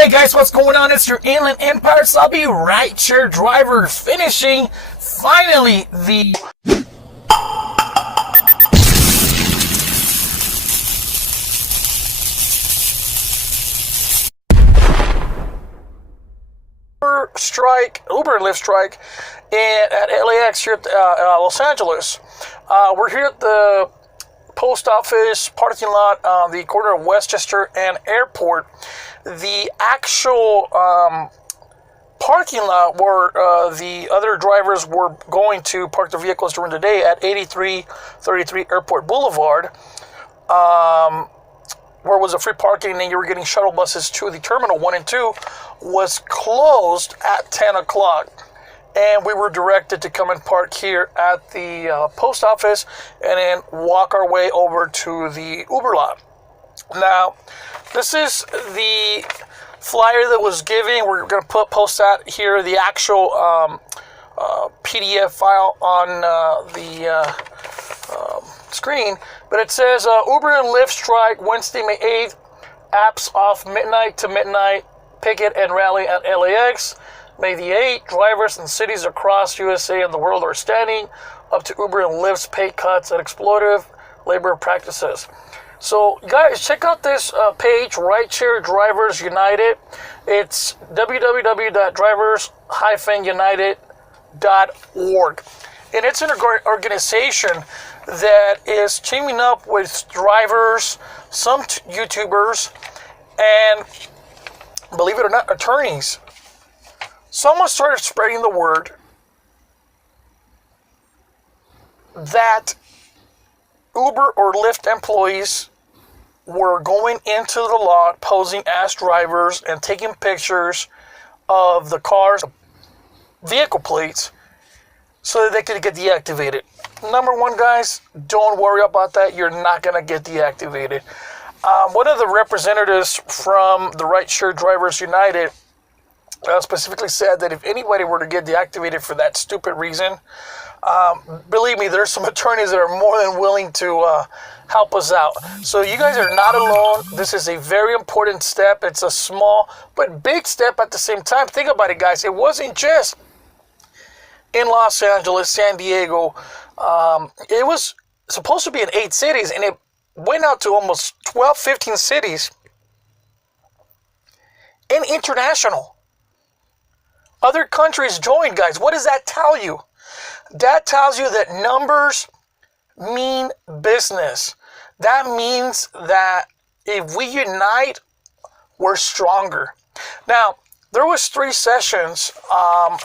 Hey guys, what's going on? It's your Inland Empire Subby Rideshare driver finishing finally the Uber and Lyft strike at LAX here at Los Angeles. We're here at the post office parking lot on the corner of Westchester and Airport. The actual parking lot where the other drivers were going to park their vehicles during the day at 8333 Airport Boulevard, where was a free parking and you were getting shuttle buses to the Terminal 1 and 2, was closed at 10 o'clock. And we were directed to come and park here at the post office and then walk our way over to the Uber lot. Now, this is the flyer that was given. We're going to post that here, the actual PDF file on the screen. But it says, Uber and Lyft strike Wednesday, May 8th. Apps off midnight to midnight. Picket and rally at LAX. May the 8th, drivers in cities across USA and the world are standing up to Uber and Lyft's pay cuts and exploitative labor practices. So, guys, check out this page, Rideshare Drivers United. It's www.drivers-united.org. And it's an organization that is teaming up with drivers, some YouTubers, and, believe it or not, attorneys. Someone started spreading the word that Uber or Lyft employees were going into the lot posing as drivers and taking pictures of the cars' vehicle plates so that they could get deactivated. Number one, guys, don't worry about that. You're not going to get deactivated. One of the representatives from the Rideshare Drivers United specifically said that if anybody were to get deactivated for that stupid reason, believe me, there's some attorneys that are more than willing to help us out. So you guys are not alone. This is a very important step. It's a small but big step at the same time. Think about it, guys. It wasn't just in Los Angeles, San Diego. It was supposed to be in 8 cities, and it went out to almost 12, 15 cities and international. Other countries joined, guys. What does that tell you? That tells you that numbers mean business. That means that if we unite, we're stronger. Now, there was 3 sessions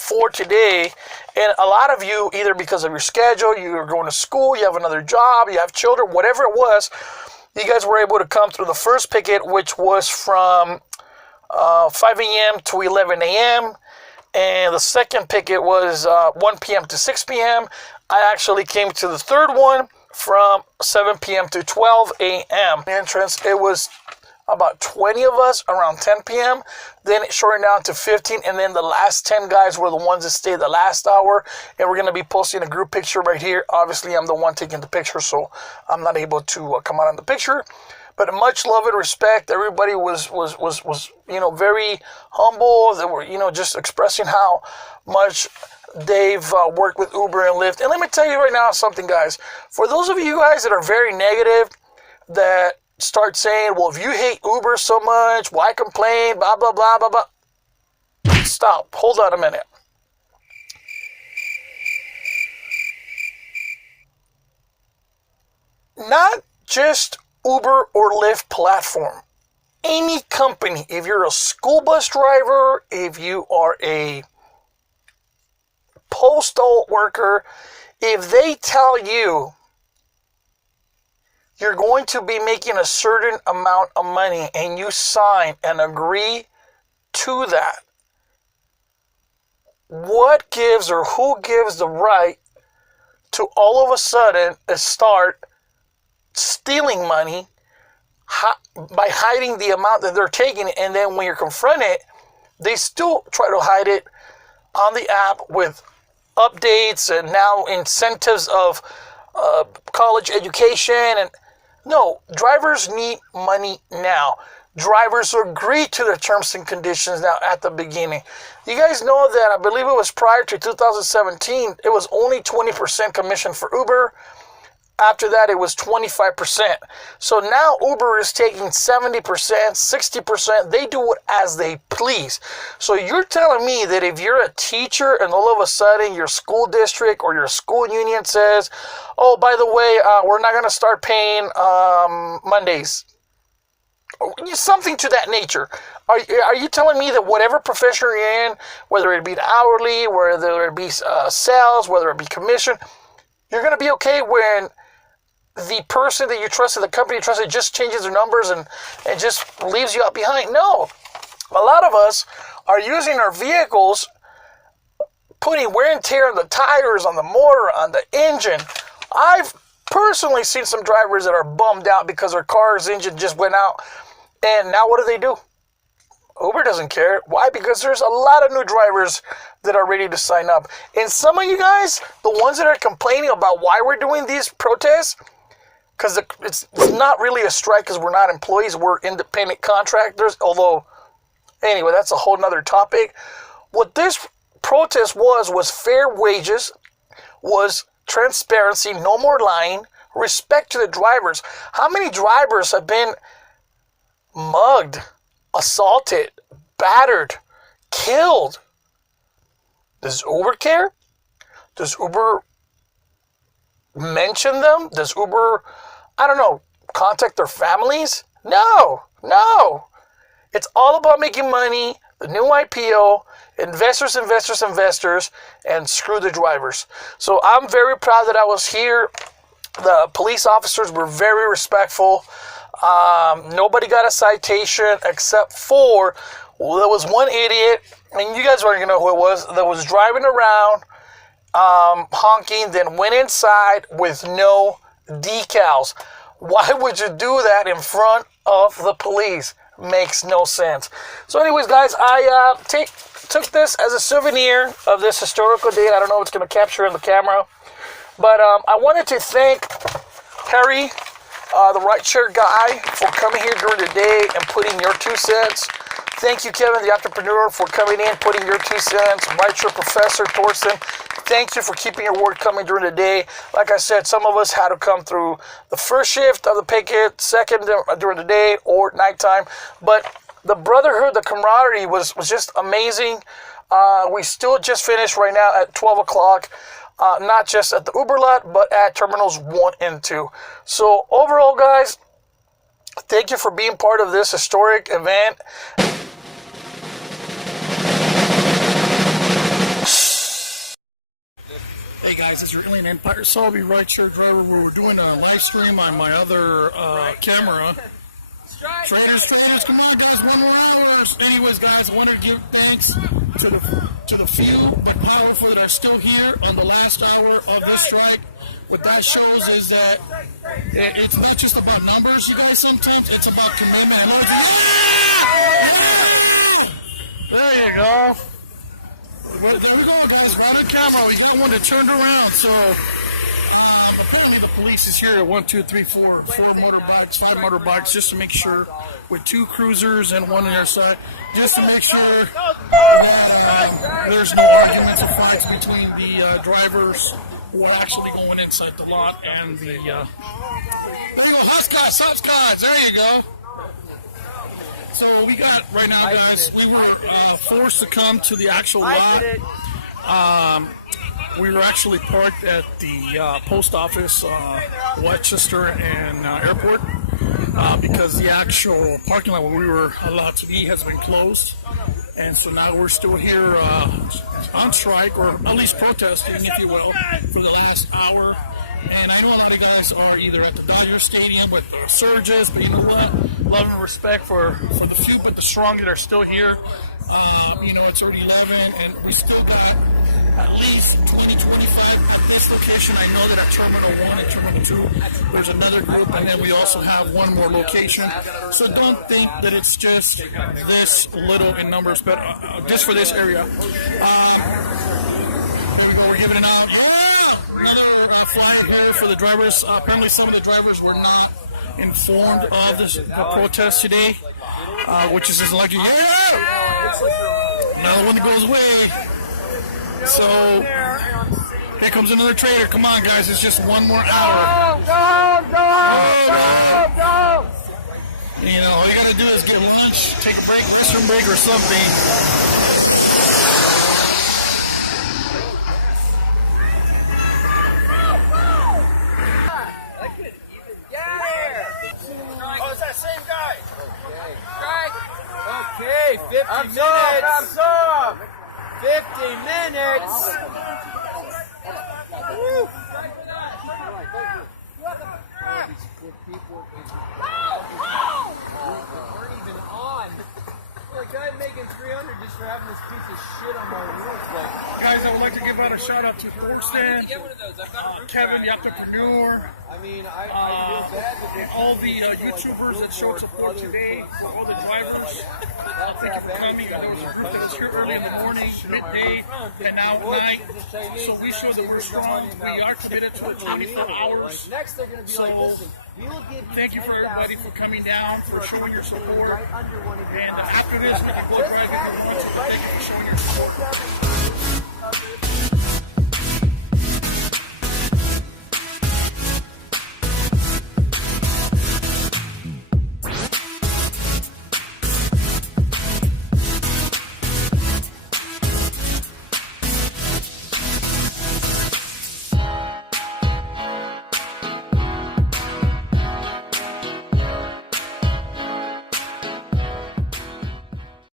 for today, and a lot of you, either because of your schedule, you're going to school, you have another job, you have children, whatever it was, you guys were able to come through the first picket, which was from 5 a.m. to 11 a.m., and the second picket was 1 p.m. to 6 p.m. I actually came to the third one from 7 p.m. to 12 a.m. Entrance, it was about 20 of us around 10 p.m. Then it shortened down to 15, and then the last 10 guys were the ones that stayed the last hour. And we're going to be posting a group picture right here. Obviously, I'm the one taking the picture, so I'm not able to come out in the picture. But much love and respect. Everybody was very humble. They were, just expressing how much they've worked with Uber and Lyft. And let me tell you right now something, guys. For those of you guys that are very negative, that start saying, well, if you hate Uber so much, why complain, blah, blah, blah, blah, blah. Stop. Hold on a minute. Not just Uber or Lyft platform. Any company, if you're a school bus driver, if you are a postal worker, if they tell you you're going to be making a certain amount of money and you sign and agree to that, what gives or who gives the right to all of a sudden start stealing money by hiding the amount that they're taking, and then when you're confronted, they still try to hide it on the app with updates and now incentives of college education and No, drivers need money now. Drivers agree to the terms and conditions now at the beginning. You guys know that I believe it was prior to 2017, it was only 20% commission for Uber. After that, it was 25%. So now Uber is taking 70%, 60%. They do it as they please. So you're telling me that if you're a teacher and all of a sudden your school district or your school union says, oh, by the way, we're not going to start paying Mondays. Something to that nature. Are you telling me that whatever profession you're in, whether it be hourly, whether it be sales, whether it be commission, you're going to be okay when the person that you trusted, the company you trusted, just changes their numbers and just leaves you out behind? No. A lot of us are using our vehicles, putting wear and tear on the tires, on the motor, on the engine. I've personally seen some drivers that are bummed out because their car's engine just went out. And now what do? Uber doesn't care. Why? Because there's a lot of new drivers that are ready to sign up. And some of you guys, the ones that are complaining about why we're doing these protests, because it's not really a strike because we're not employees, we're independent contractors. Although, anyway, that's a whole nother topic. What this protest was fair wages, was transparency, no more lying, respect to the drivers. How many drivers have been mugged, assaulted, battered, killed? Does Uber care? Does Uber mention them? Does Uber, I don't know, contact their families? No. It's all about making money, the new IPO, investors, and screw the drivers. So I'm very proud that I was here. The police officers were very respectful. Nobody got a citation except for, there was one idiot, and you guys aren't going to know who it was, that was driving around, honking, then went inside with no decals. Why would you do that in front of the police? Makes no sense. So anyways, guys, I took this as a souvenir of this historical date. I don't know if it's going to capture in the camera, but I wanted to thank Harry, the Rideshare guy, for coming here during the day and putting your 2 cents. Thank you, Kevin, the Apptrepeneur, for coming in, putting your 2 cents. Rideshare Professor Torsten, thank you for keeping your word coming during the day. Like I said, some of us had to come through the first shift of the picket, second during the day, or nighttime. But the brotherhood, the camaraderie was just amazing. We still just finished right now at 12 o'clock. Not just at the Uber lot, but at Terminals 1 and 2. So overall, guys, thank you for being part of this historic event. Hey guys, it's your Alien Empire Solby Rideshare driver. We're doing a live stream on my other camera. Traders, come on guys, 1 more hour. Anyways guys, I want to give thanks to the few but powerful that are still here on the last hour of this strike. What that shows is that it's not just about numbers, you guys, sometimes it's about commitment. I know there you go. Well, there we go guys, we're on camera, we got one that turned around, so apparently the police is here at 1, 2, 3, 4 motorbikes, 5 motorbikes, just to make sure, with 2 cruisers and 1 on their side, just to make sure that there's no arguments or fights between the drivers who are actually going inside the lot and the there you go, Huskies, there you go. So we got right now, guys, we were forced to come to the actual lot. We were actually parked at the post office, Westchester and Airport, because the actual parking lot where we were allowed to be has been closed. And so now we're still here on strike, or at least protesting, if you will, for the last hour. And I know a lot of guys are either at the Dodger Stadium with the surges, but you know what? Love and respect for the few but the strong that are still here. It's already 11, and we still got at least 20, 25 at this location. I know that at Terminal 1 and Terminal 2, there's another group, and then we also have one more location. So don't think that it's just this little in numbers, but just for this area. There we go, we're giving it out. Another flying here for the drivers. Apparently some of the drivers were not informed of the protest today, which is like, yeah! Another one that goes away. So, here comes another trader. Come on, guys, it's just one more hour. Go! You know, all you gotta do is get lunch, take a break, restroom break, or something. Oh, it's that same guy. Okay, 50 minutes. 50 minutes. Woo. We're even on. Like, I'm making 300 just for having this piece of shit on my roof. Like, Guys, I would like to give out a shout out to Torsten, Kevin, the Apptrepeneur, I mean, I feel bad that they all the YouTubers that showed support today, all the drivers. Thank you for coming. There was a group that was here early in the morning, midday, and now at night. So we show that we're strong. We are committed to the 24 hours. next they're going to be like, listen, we will give you Thank you for everybody for coming down, for showing your support. right under one of your And eyes. after this, we can go drive if you want to. Thank you for showing your support.